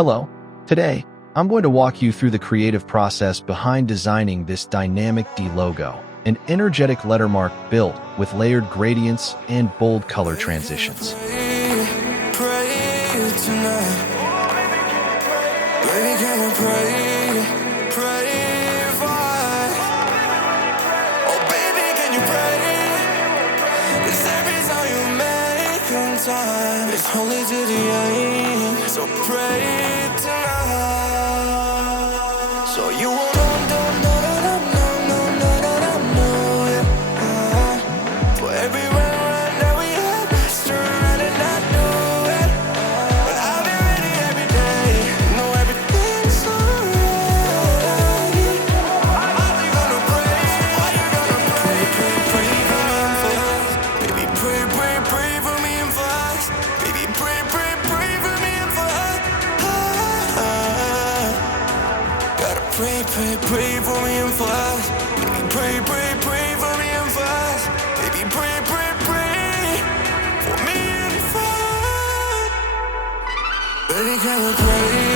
Hello. Today, I'm going to walk you through the creative process behind designing this dynamic D logo, an energetic lettermark built with layered gradients and bold color transitions. It's only to the end, so pray tonight. So you won't for every run that we had, turn around and not do it. But I'll be ready every day, know everything's alright. Are you gonna pray? Are you gonna pray? Pray for me and fast. Baby, pray for me and fast. Baby, pray for me and fast. Gotta pray for me and fast. Baby, pray for me and fast. Baby, pray for me and fast. Baby, can you pray?